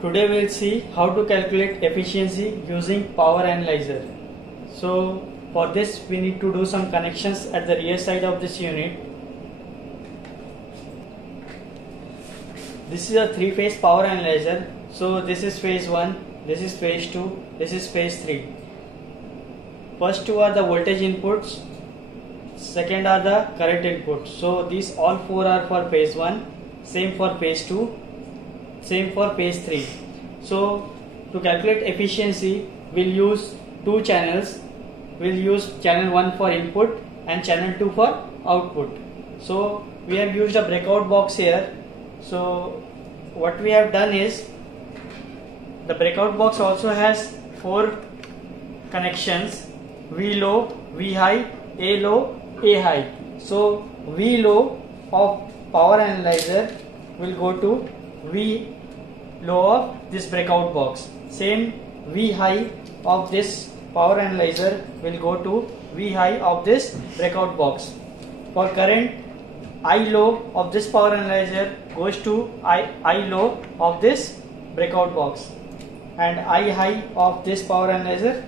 Today we'll see how to calculate efficiency using power analyzer. So for this we need to do some connections at the rear side of this unit. This is a 3-phase power analyzer. So this is phase 1, this is phase 2, this is phase 3. First two are the voltage inputs, second are the current inputs. So these all four are for phase 1, same for phase 2, same for phase 3. So to calculate efficiency, we'll use two channels. We'll use channel 1 for input and channel 2 for output. So we have used a breakout box here. So what we have done is, the breakout box also has 4 connections: V low, V high, A low, A high. So V low of power analyzer will go to V low of this breakout box. Same V high of this power analyzer will go to V high of this breakout box. For current, I low of this power analyzer goes to I low of this breakout box, and I high of this power analyzer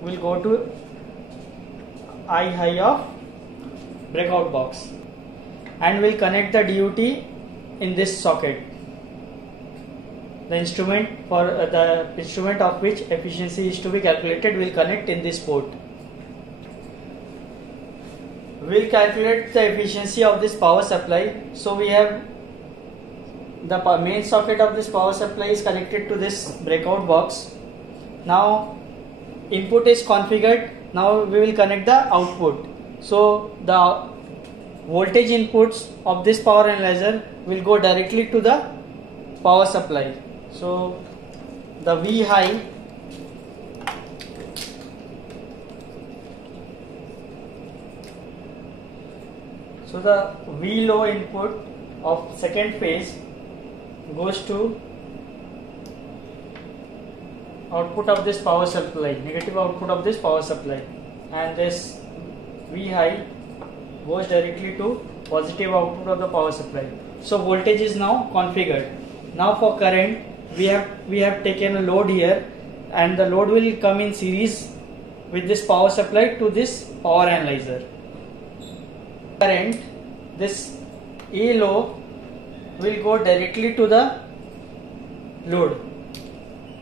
will go to I high of breakout box, and we'll connect the DUT in this socket. The instrument of which efficiency is to be calculated will connect in this port. We'll calculate the efficiency of this power supply. So we have the main socket of this power supply is connected to this breakout box. Now input is configured. Now we will connect the output. So the voltage inputs of this power analyzer will go directly to the power supply. So the V high the V low input of second phase goes to output of this power supply, negative output of this power supply, and this V high goes directly to positive output of the power supply. So voltage is now configured. Now for current, we have taken a load here, and the load will come in series with this power supply to this power analyzer. Current, this A low will go directly to the load.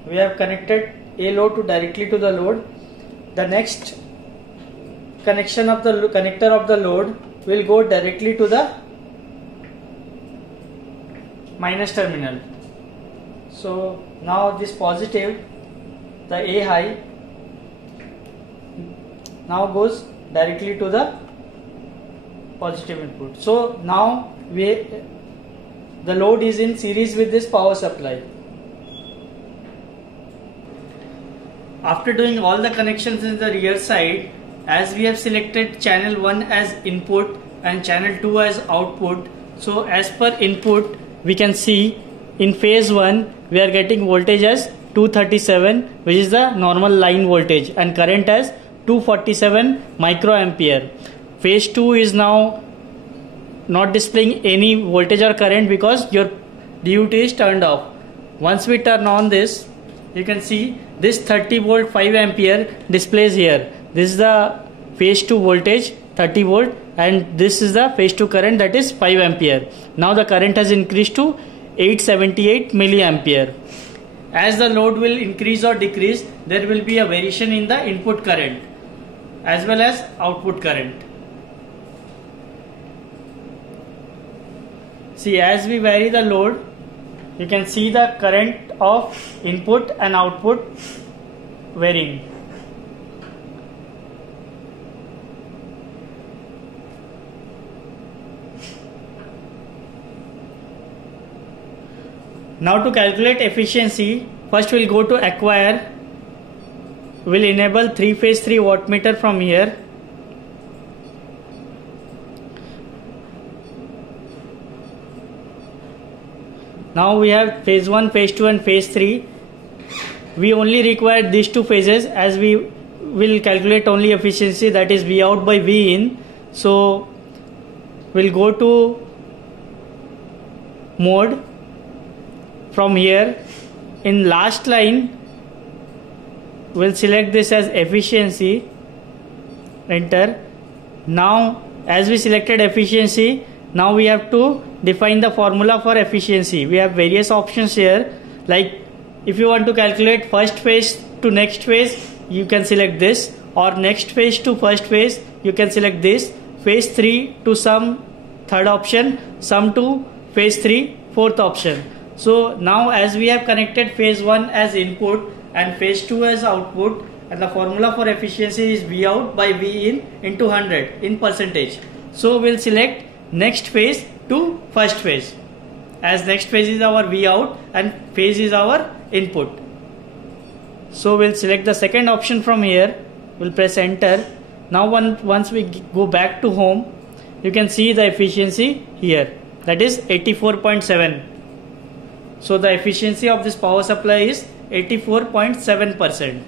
We have connected A low directly to the load. The next connection of the connector of the load will go directly to the minus terminal. So now this positive, the A high, now goes directly to the positive input. So now the load is in series with this power supply. After doing all the connections in the rear side, as we have selected channel 1 as input and channel 2 as output, so as per input we can see in phase 1 we are getting voltage as 237, which is the normal line voltage, and current as 247 microampere. Phase 2 is now not displaying any voltage or current because your DUT is turned off. Once we turn on this, you can see this 30 volt 5 ampere displays here. This is the phase 2 voltage 30 volt, and this is the phase 2 current, that is 5 ampere. Now the current has increased to 878 milliampere. As the load will increase or decrease, there will be a variation in the input current as well as output current. See, as we vary the load, you can see the current of input and output varying. Now to calculate efficiency, first we'll go to acquire. We'll enable 3-phase 3 wattmeter from here. Now we have phase 1, phase 2 and phase 3. We only require these two phases as we will calculate only efficiency, that is V out by V in. So we'll go to mode from here in last line we'll select this as efficiency, enter. Now as we selected efficiency, now we have to define the formula for efficiency. We have various options here, like if you want to calculate first phase to next phase, you can select this, or next phase to first phase, you can select this, phase 3 to sum, third option, sum to phase 3, fourth option. So now as we have connected phase 1 as input and phase 2 as output, and the formula for efficiency is V out by V in into 100 in percentage. So we'll select next phase to first phase, as next phase is our V out and phase is our input. So we'll select the second option from here, we'll press enter. Now once we go back to home, you can see the efficiency here, that is 84.7. So the efficiency of this power supply is 84.7%.